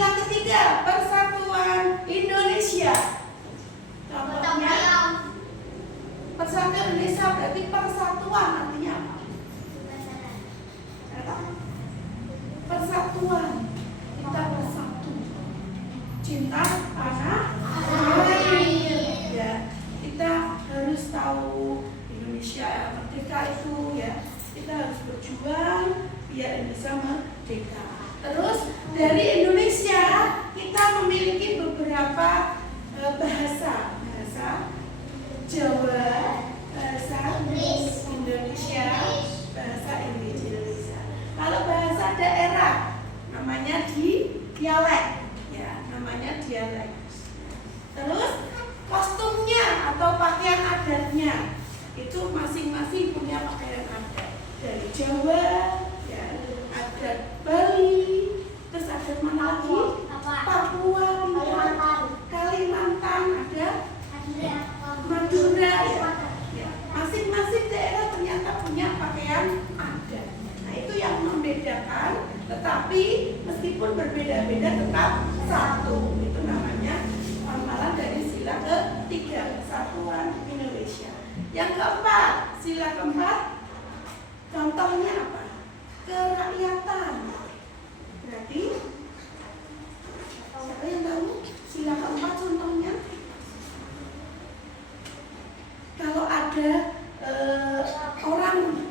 Sila ketiga, Persatuan Indonesia. Contohnya Bersatu Indonesia berarti persatuan, artinya apa? Persatuan. Kita bersatu. Cinta tanah air. Ya, kita harus tahu Indonesia merdeka itu ya. Kita harus berjuang biar Indonesia merdeka. Terus dari Indonesia kita memiliki beberapa bahasa Jawa, bahasa Indonesia, bahasa Indonesia. Kalau bahasa daerah namanya dialek, ya, namanya dialek. Terus kostumnya atau pakaian adatnya itu masing-masing punya pakaian adat. Dari Jawa, ya, adat Bali, terus adat mana lagi? Papua, Kalimantan, ada Madura, ya. Masing-masing daerah ternyata punya pakaian adat. Nah, itu yang membedakan, tetapi meskipun berbeda-beda tetap satu. Itu namanya amalan dari sila ketiga, Persatuan Indonesia. Yang keempat, sila keempat, contohnya apa? Kerakyatan. Berarti siapa yang tahu sila keempat contohnya? Kalau ada orang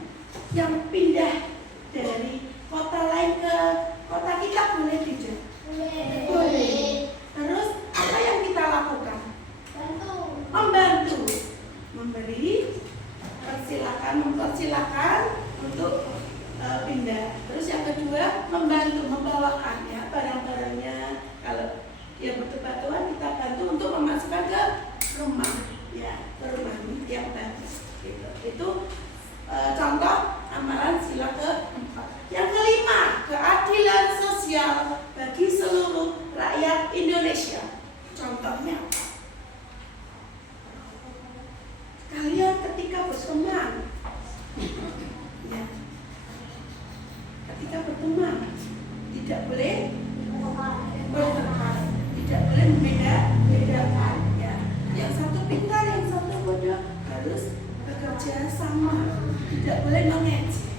yang pindah dari kota lain ke kota kita, boleh tidak? Boleh. Terus apa yang kita lakukan? Membantu, memberi mempersilakan untuk pindah. Terus yang kedua, membantu membawakan ya barang-barangnya. Kalau yang butuh bantuan kita bantu untuk memasukkan ke rumah, ya, ke rumah yang baru. Gitu. Itu contoh amalan sila keempat. Yang kelima, keadilan sosial bagi seluruh rakyat Indonesia. Contohnya apa? Kalian ketika berteman, ya, ketika berteman tidak boleh bertengkar, tidak boleh membeda-bedakan. Ya. Yang satu pintar, yang satu bodoh, harus bekerja sama, tidak boleh mengejek.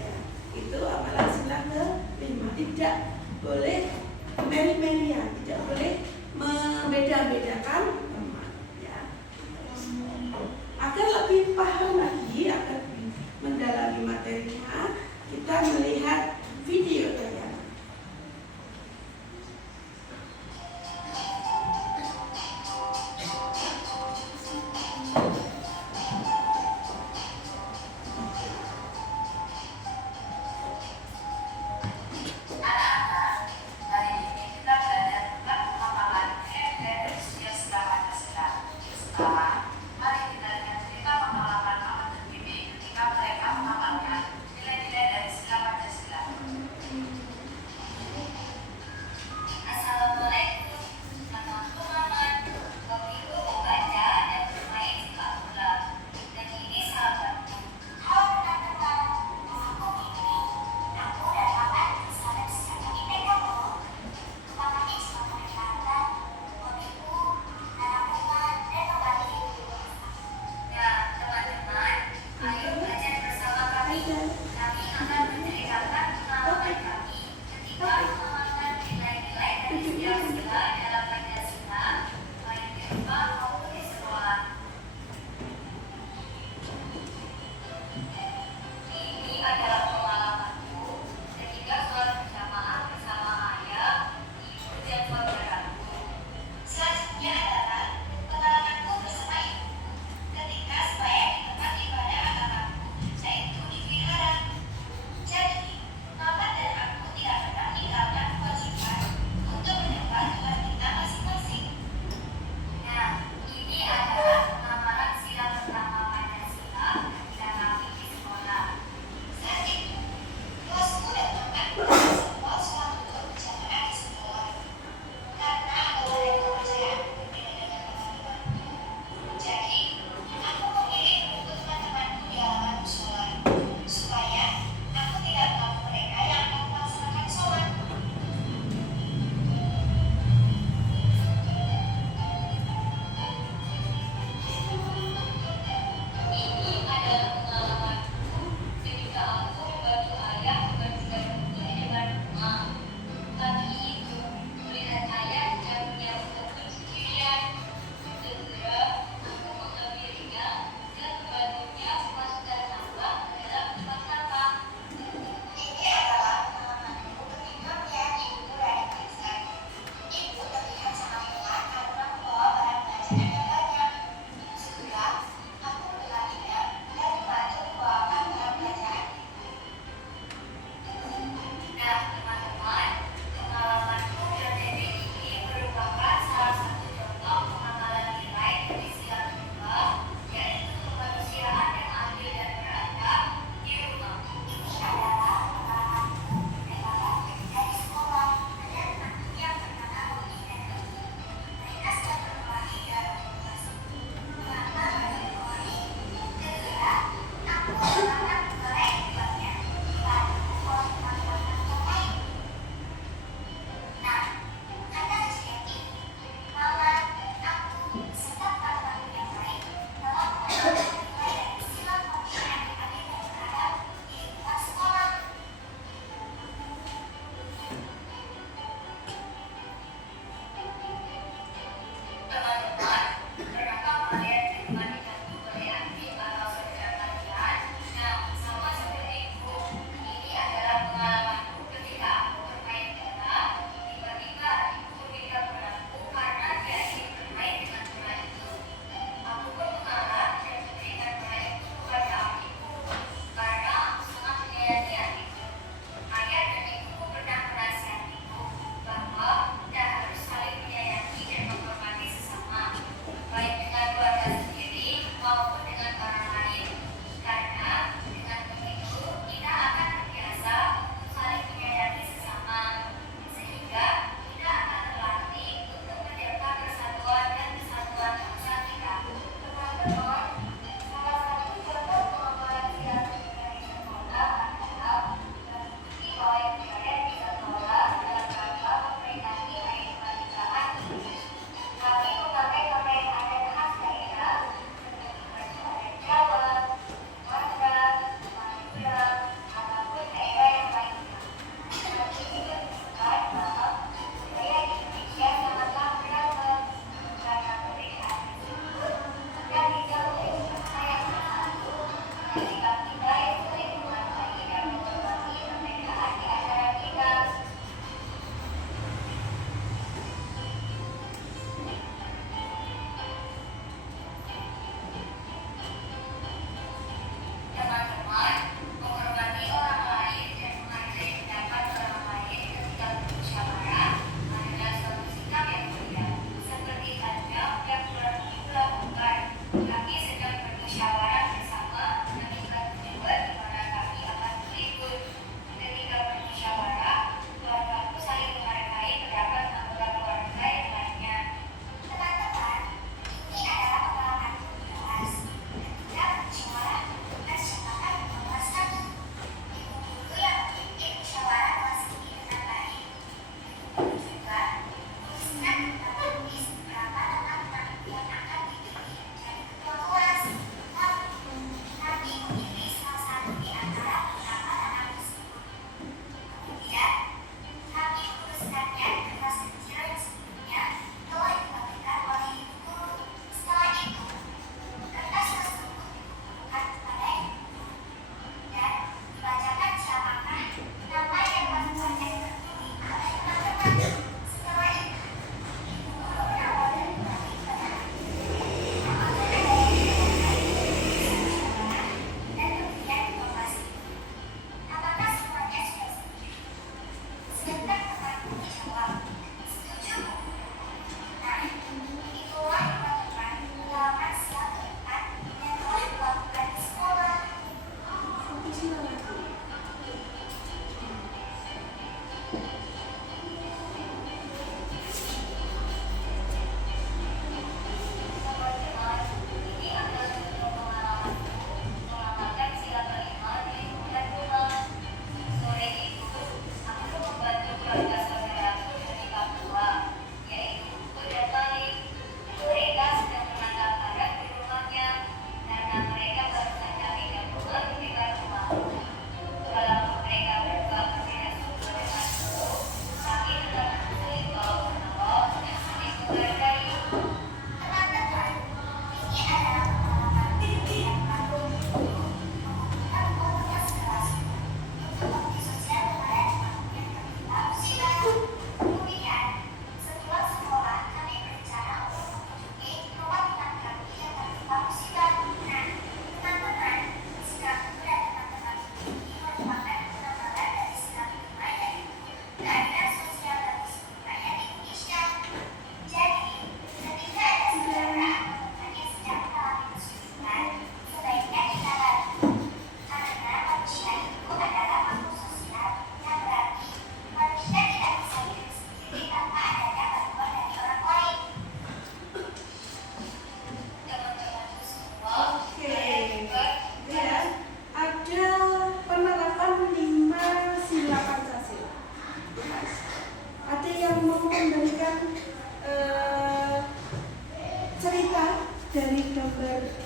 Ya. Itu amalan sila kelima. Tidak boleh meri-merian, tidak boleh membeda-bedakan teman. Ya. Agar lebih paham lagi, agar lebih mendalami materinya, kita melihat video ya. Mari kita lihat cerita pengalaman Ahmad dan Bibi ketika mereka mengamalkan nilai-nilai dari sila Pancasila.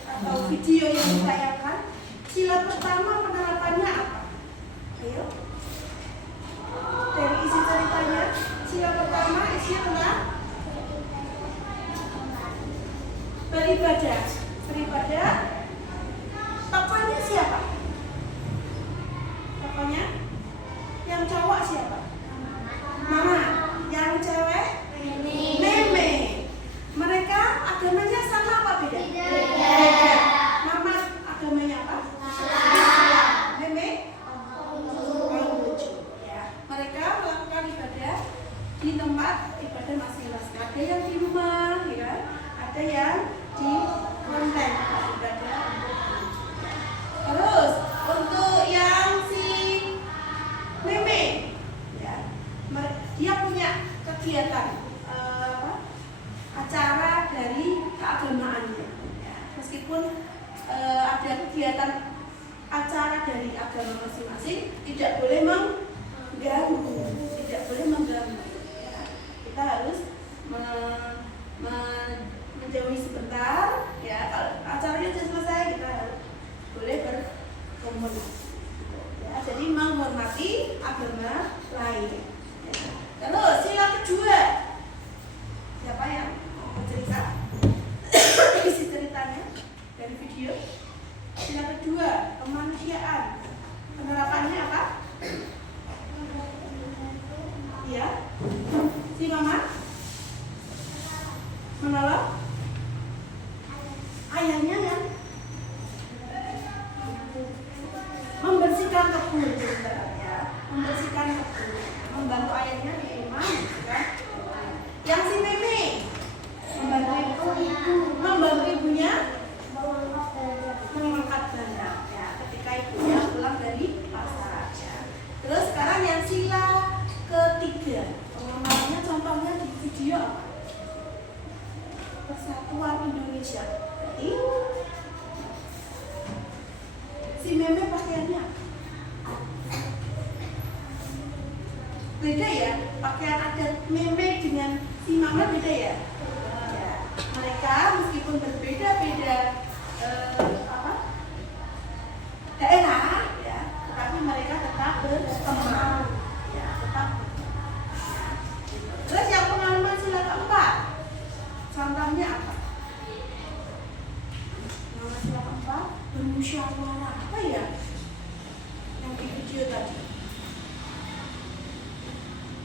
atau video yang ditayangkan. Sila pertama penerapannya apa? Ayo. Dari isi ceritanya, sila pertama isinya tentang beribadah. Beribadah. Tokohnya siapa? Tokohnya yang cowok siapa? Mama. Yang cewek? Meme. Mereka agamanya sama apa beda? Beda. Mama agamanya apa? Islam. Meme? Konghucu. Ya. Mereka melakukan ibadah di tempat ibadah masing-masing. Ada yang di rumah, ya. Ada yang di kelenteng ibadah. Terus untuk yang si Meme, ya, dia punya kegiatan acara dari keagamaannya. Ya, meskipun ada kegiatan acara dari agama masing-masing, tidak boleh mengganggu, tidak boleh mengganggu. Ya, kita harus menjauhi sebentar. Ya, kalau acaranya sudah selesai, kita harus boleh berkomunikasi. Ya, jadi menghormati agama lain. Ya. Terus sila kedua, siapa yang mau cerita? Isi ceritanya dari video. Sila kedua, kemanusiaan. Penerapannya apa? Ya, si mama menolong ayahnya yang membersihkan kebun, ya, membersihkan kebun, membantu ayahnya di rumah, kan? Yang si Meme membantu ibunya mengangkat barang, ya, ketika ibunya pulang dari pasar. Ya. Terus sekarang yang sila ketiga, pengamalannya contohnya di video apa? Persatuan Indonesia. Jadi si Meme pakaiannya beda ya, pakaian adat Meme dengan si Mama beda ya. Ya, mereka meskipun berbeda-beda daerah, ya, tetapi mereka tetap berteman, ya, tetap. Ya. Terus yang pengalaman sila keempat, contohnya apa? Nama sila keempat bermusyawarah, apa ya? Yang di video tadi.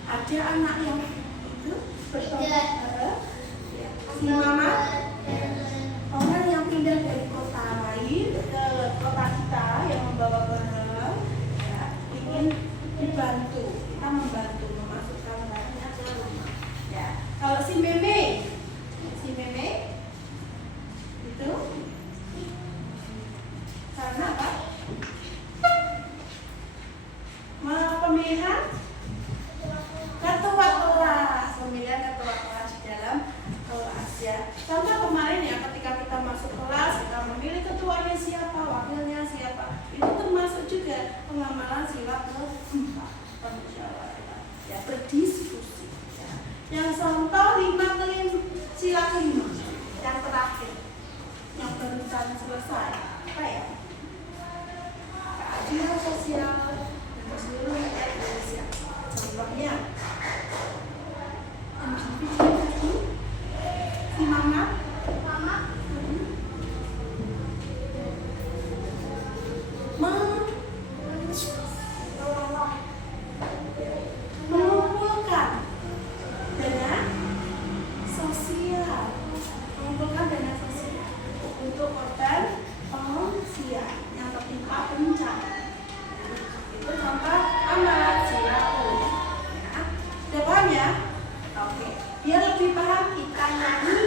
Ada anak yang itu bertemu si Mama, orang yang pindah dari kota lain ke kota kita yang membawa barang, ya, ingin dibantu, kita membantu memasukkan barangnya ke rumah. Ya, kalau si Meme itu karena apa? Pemilihan ketua kelas, di dalam kelas, ya. Contoh kemarin ya, ketika kita masuk kelas, kita memilih ketuanya siapa, wakilnya siapa. Itu termasuk juga pengamalan sila keempat, permusyawaratan, ya, berdiskusi. Ya. Yang contoh sila kelima, yang terakhir, yang barusan selesai, apa ya? Keadilan sosial untuk seluruh rakyat Indonesia. Contohnya si Mama mengumpulkan dana sosial, untuk korban pengungsian yang tertimpa bencana. Itu contoh amalan sila kelima. Ya. Udah paham ya? Oke. Biar lebih paham, kita nyanyi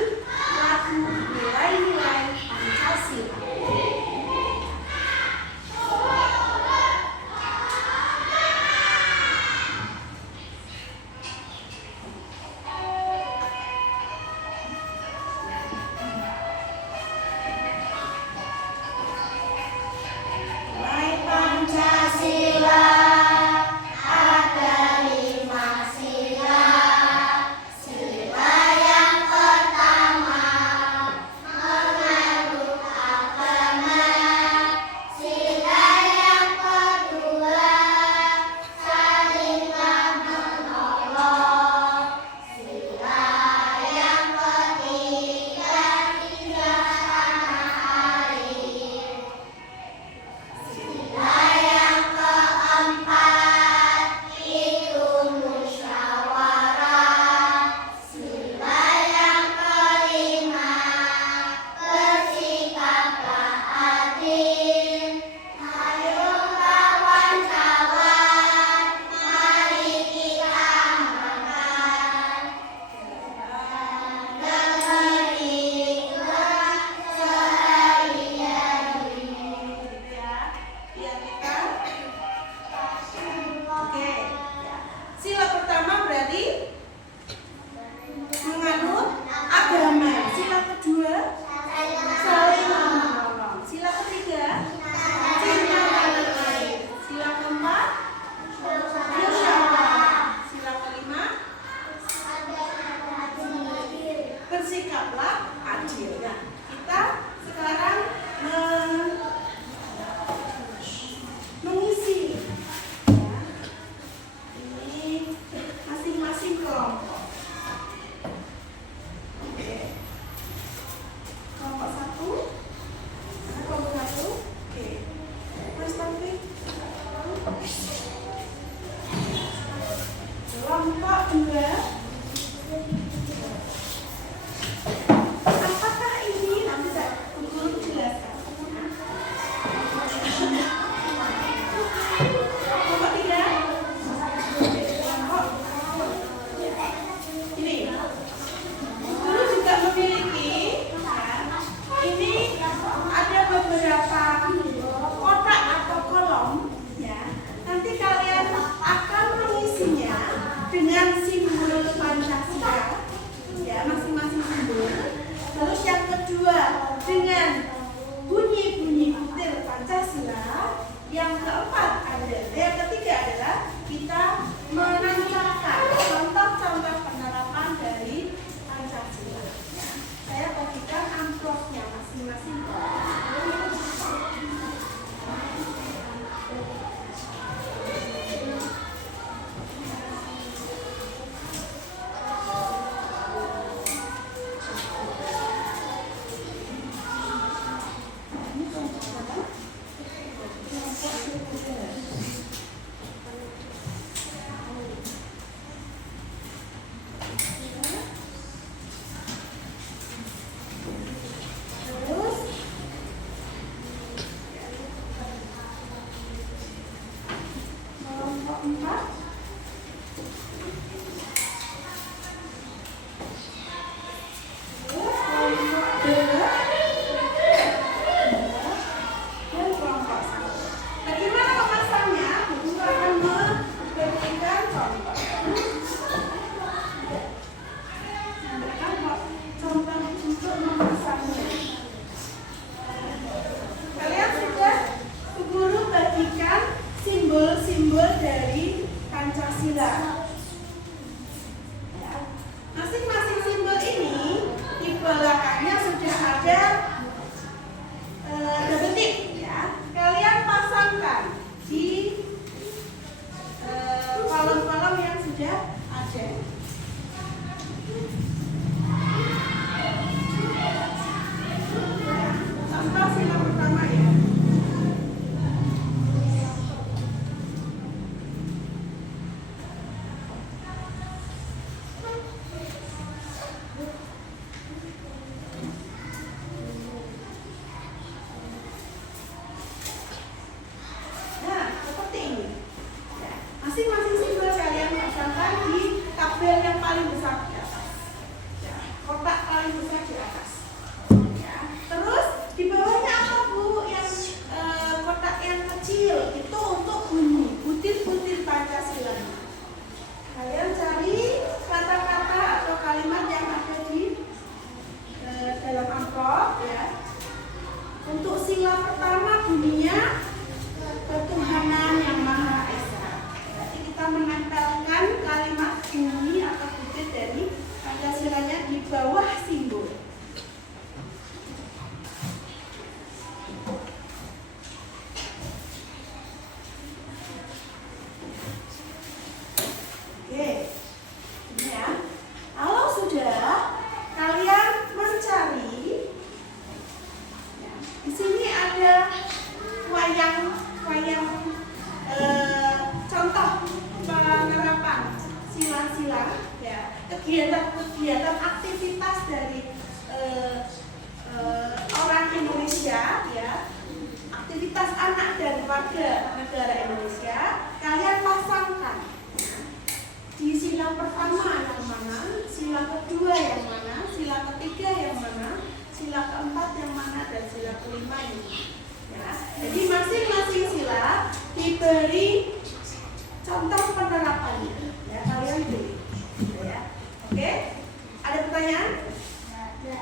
Pancasila. Ya. Masing-masing simbol ini di belakangnya sudah ada double tick, ya. Kalian pasangkan di kolom-kolom yang sudah ada. Contoh sila pertama ya. Nah, seperti ini. Ya, masing-masing simbol kalian pasangkan di tabel yang paling besar di atas. Ya, kotak paling besar di atas. Ya, terus di bawahnya apa Bu? Yang kotak yang kecil itu untuk bunyi butir-butir Pancasila. Kalian cari kata-kata atau kalimat yang ada di dalam amplop ya. Untuk sila pertama bunyinya ketuhanan yang Maha Esa. Berarti kita menempelkan kalimat bunyi atau butir dari Pancasilanya di bawah simbol. Oke, ini ya. Kalau sudah kalian mencari, ya, di sini ada wayang contoh penerapan sila-sila, ya, kegiatan aktivitas dari orang Indonesia, ya, aktivitas anak dan warga negara Indonesia. Kalian pasangkan. Di sila pertama yang mana, sila kedua yang mana, sila ketiga yang mana, sila keempat yang mana, dan sila kelima yang mana. Ya, jadi masing-masing sila diberi contoh penerapannya. Ya, kalian pilih. Ya, oke? Ada pertanyaan?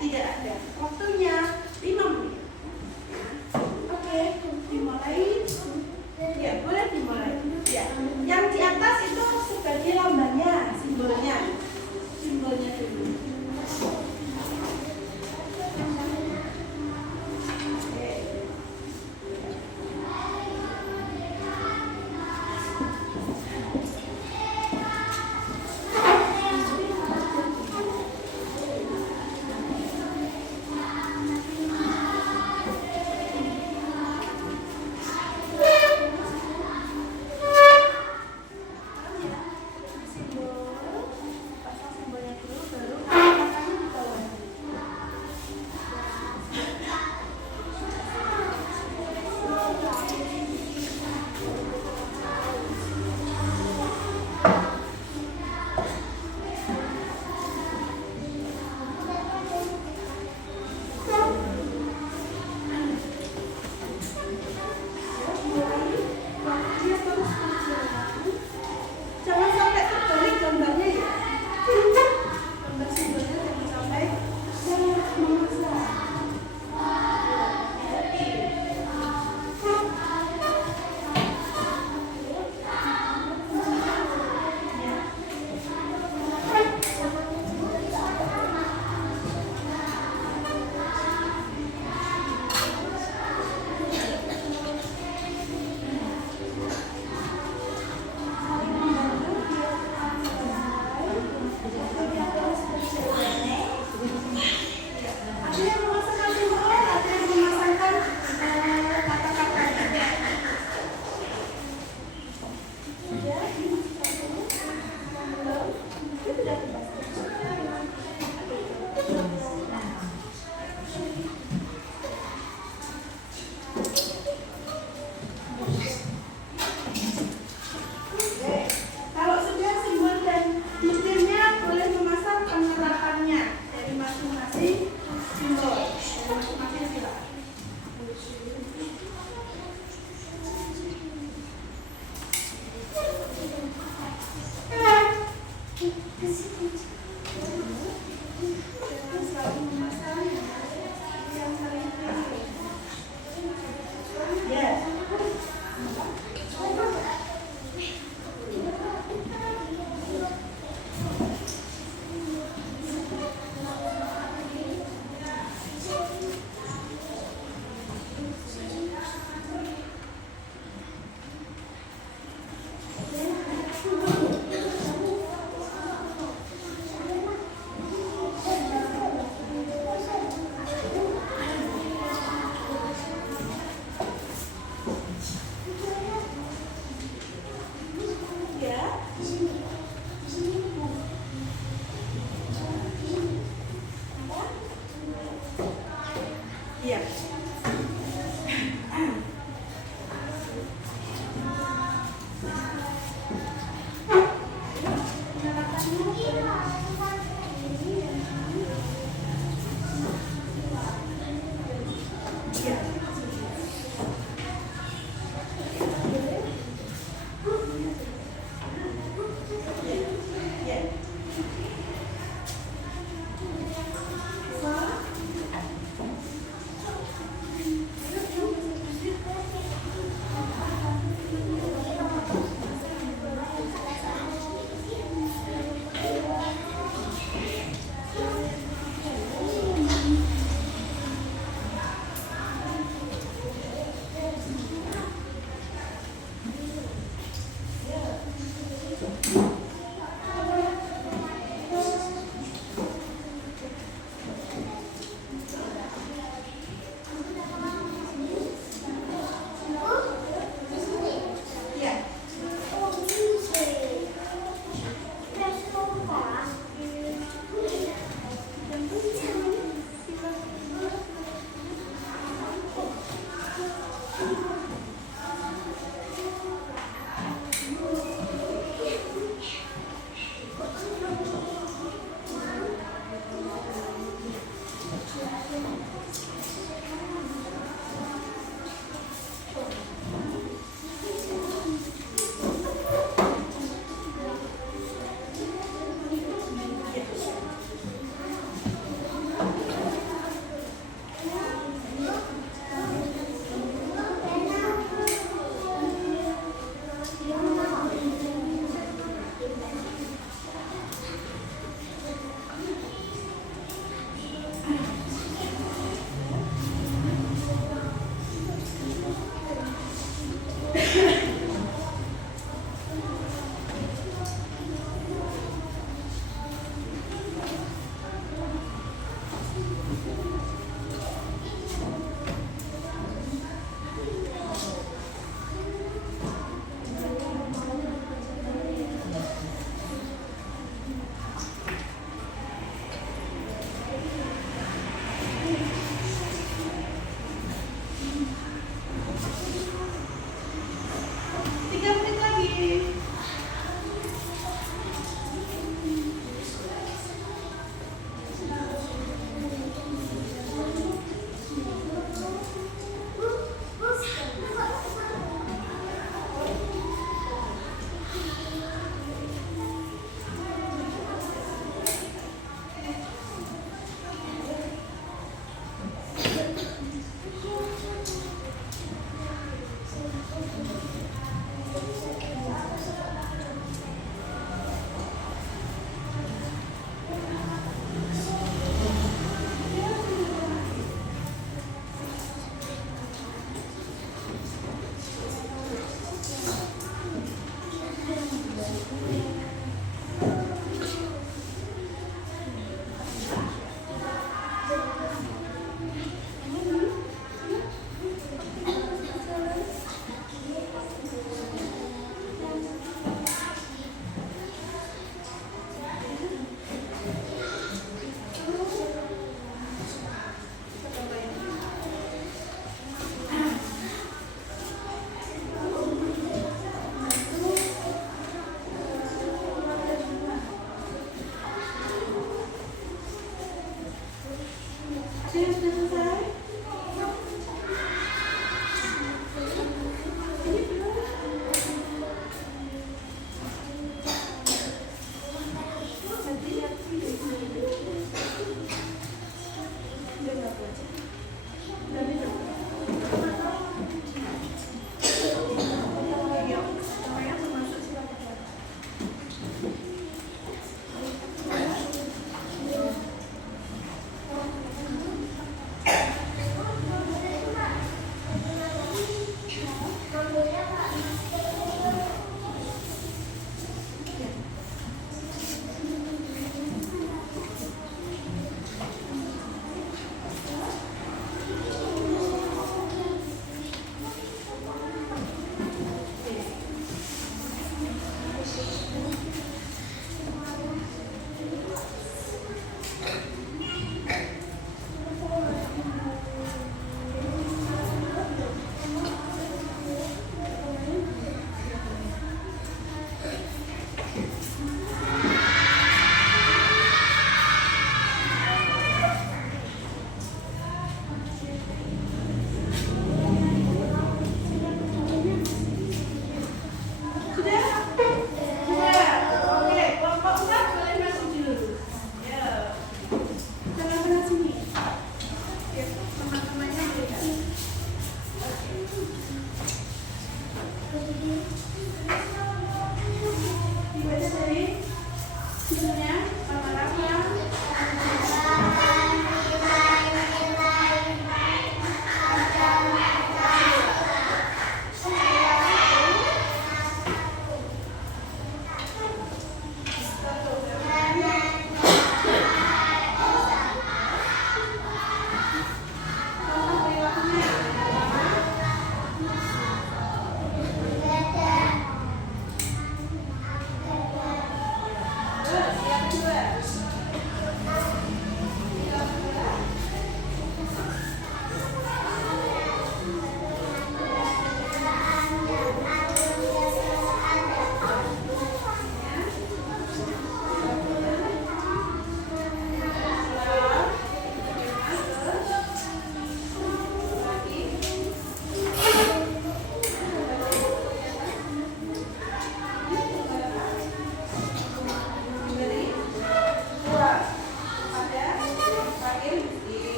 Tidak ada. Waktunya 5 menit. Ya. Oke, dimulai. Ya, boleh dimulai. Ya, yang di atas itu sebagai lambangnya, simbolnya dulu.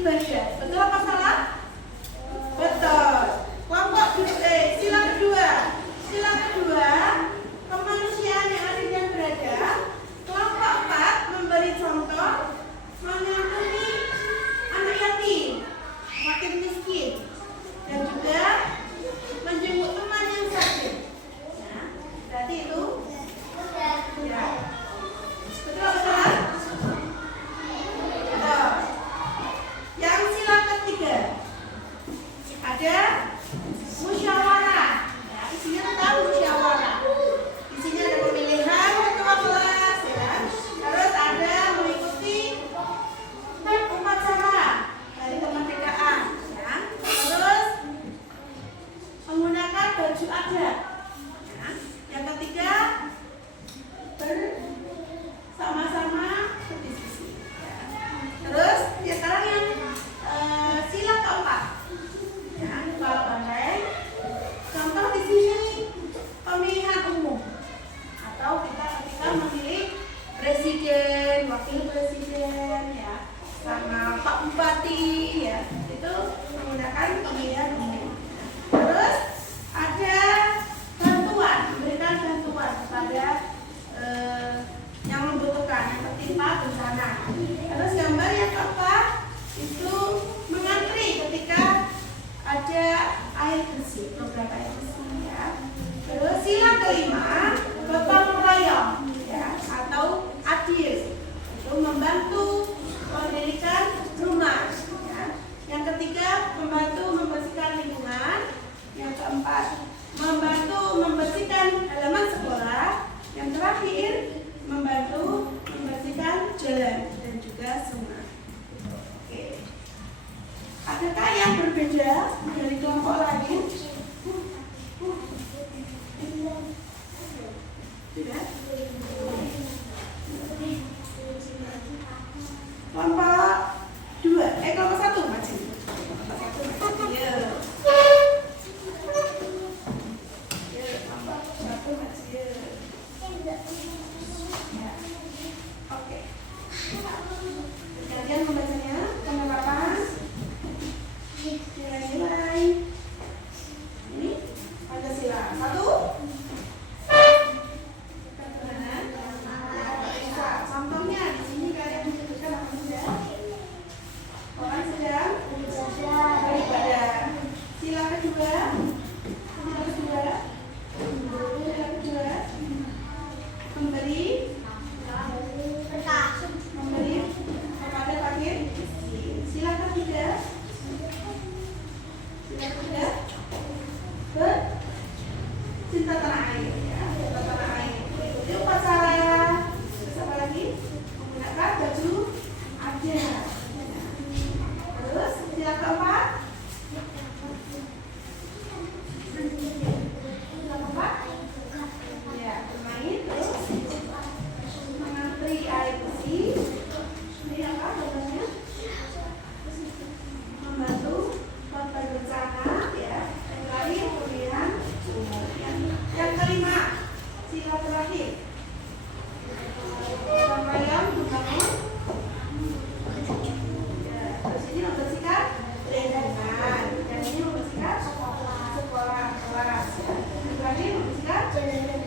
ibadah. Betul apa salah? Betul. Sila kedua. Sila kedua, kemanusiaan yang adil dan beradab. Kelompok 4 memberi contoh mengampuni anak yatim, fakir miskin, dan juga menjenguk teman yang sakit. Nah, berarti itu ya. Betul apa salah? Betul. Yang sila ketiga ada musyawarah. Ya, isinya tentang musyawarah. Di sini ada pemilihan ketua kelas, ya. Terus ada mengikuti upacara hari kemerdekaan, ya. Terus menggunakan baju adat. Ya. Yang ketiga bersama-sama berdiskusi. Ya. Terus ya sekarang yang sila keempat. Ya, kepala banteng. Contoh di sini pemilihan umum atau kita ketika memilih presiden, wakil presiden, ya, sama Pak Bupati, ya, itu menggunakan pemilihan umum. Terus ada bantuan, memberikan bantuan kepada yang membutuhkan, yang tertimpa bencana. Terus gambar yang keempat itu mengantri ketika ada air bersih, program air bersih, ya. Terus sila kelima gotong royong, ya, atau adil, itu membantu mendirikan rumah, ya. Yang ketiga membantu membersihkan lingkungan. Yang keempat membantu membersihkan halaman sekolah. Yang terakhir membantu membersihkan jalan dan juga sungai. Oke. Adakah yang berbeda dari kelompok lain? Tidak. Kelompok 2, kelompok 1 maju. Kelompok 1 maju. Ya. Ya, kelompok 1 maju. Ya. Oke. Kalian membacanya penerapan nilai-nilai. Ini Pancasila. 1. Contohnya di sini kalian menyebutkan apa saja? Orang sedang beribadah. Sila kedua. Memberi kepada fakir. Sila ketiga. Cinta tanah air, ya. Cinta tanah air. Itu upacara. Terus apa lagi? Menggunakan baju adat. Terus sila keempat. Ya, bermain. Terus mengantri air bersih. Ini apa contohnya? Membantu korban bencana, ya. Yang terakhir pemilihan umum. Yang kelima, sila terakhir. Gotong royong membangun. Ya, terus ini membersihkan lingkungan. Yang ini membersihkan sekolah kelas. Ya. Yang terakhir membersihkan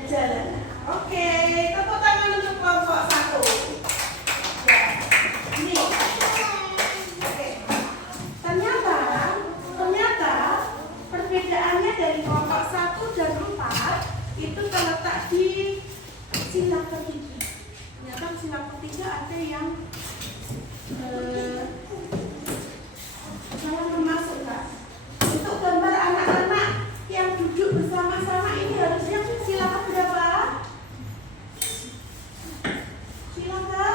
jalan. Oke, tepuk tangan untuk kelompok 1. Ya, ini. Oke. Ternyata perbedaannya dari kelompok 1 dan 4 itu terletak di sila ketiga. Ternyata sila ketiga ada yang salah memasukkan. Untuk gambar anak-anak yang duduk bersama-sama ini harusnya sila keberapa? Sila ke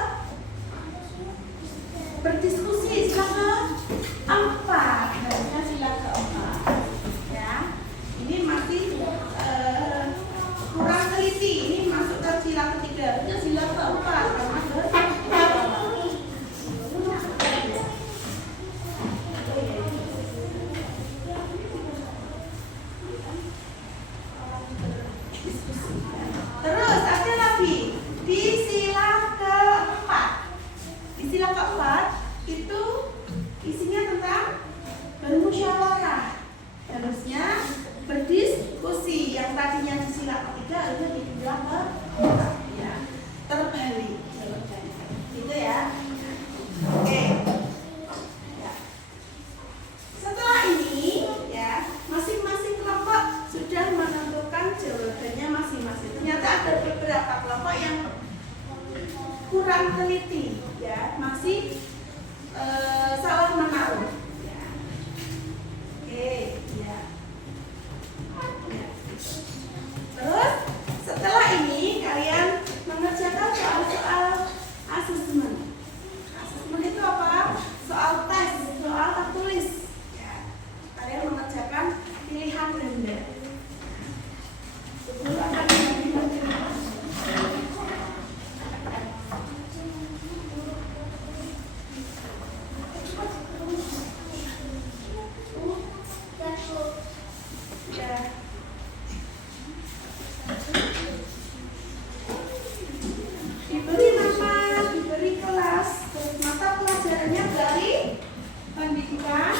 berdiskusi, sila ke-4. Harusnya sila ke-4. Ya, ini masih kurang teliti. Ini masuk ke sila ketiga. Harusnya sila ke-4 karena terus ada lagi di sila keempat. Di sila keempat itu isinya bermusyawarah. Harusnya berdiskusi. Yang tadinya di sila ketiga harusnya dipindah ke ya, terbalik. Gitu ya. Oke. Ya. Setelah ini ya, masing-masing kelompok sudah menentukan jawabannya masing-masing. Ternyata ada beberapa kelompok yang kurang teliti ya, masih salah menaruh ya. Oke ya. Terus setelah ini kalian mengerjakan soal-soal asesmen. Asesmen itu apa? Soal tes, soal tertulis ya. Kalian mengerjakan pilihan ganda. Sebelum akan diberi nama, diberi kelas, terus mata pelajarannya dari pendidikan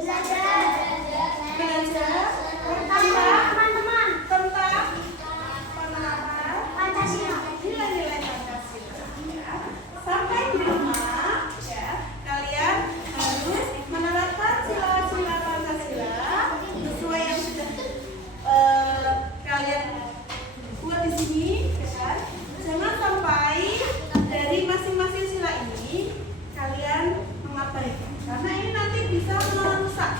Belajar tentang penerapan nilai-nilai Pancasila. Ya. Sampai di rumah, ya, kalian harus menerapkan sila-sila Pancasila sesuai yang sudah kalian buat di sini, ya kan? Jangan sampai dari masing-masing sila ini kalian mengabaikan, karena ini nanti bisa merusak.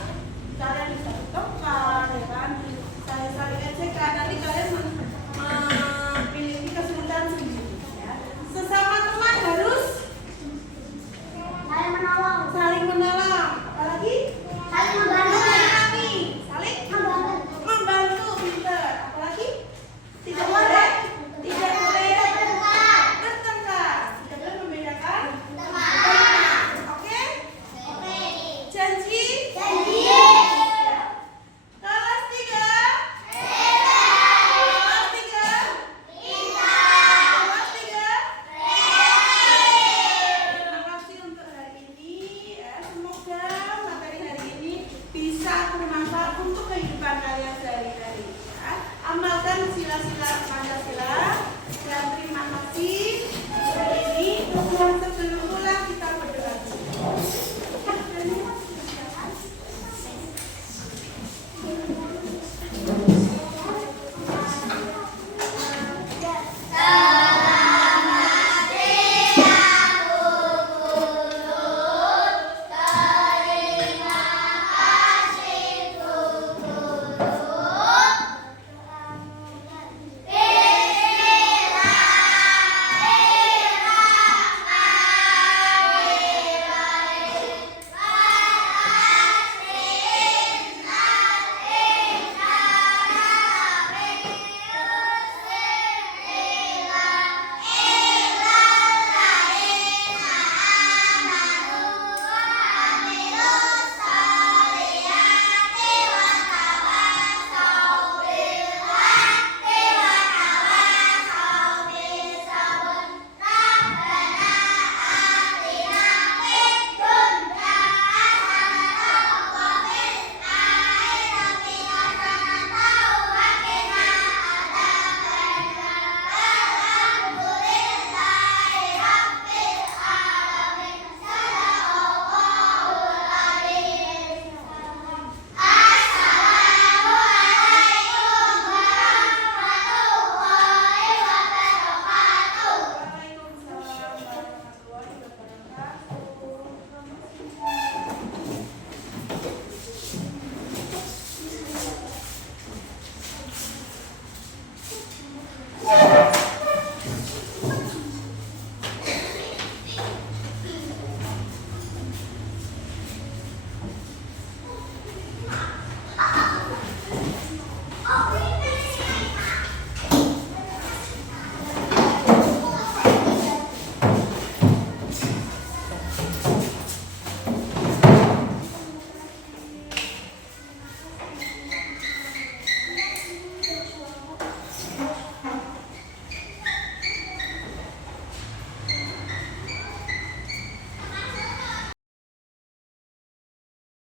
Kalian bisa bertengkar, ya kan? Saling ejekan, nanti kalian memiliki kesulitan sendiri. Ya. Sesama teman harus saling menolong, apalagi saling membantu, pinter, apalagi tidak boleh bertengkar, tidak boleh membedakan teman. Oke? Janji? Ya. Kelas 3. Kelas 3. Kelas 3. Terima kasih untuk hari ini. Ya, semoga materi hari ini bisa bermanfaat untuk kehidupan kalian sehari-hari. Ya. Amalkan sila-sila Pancasila.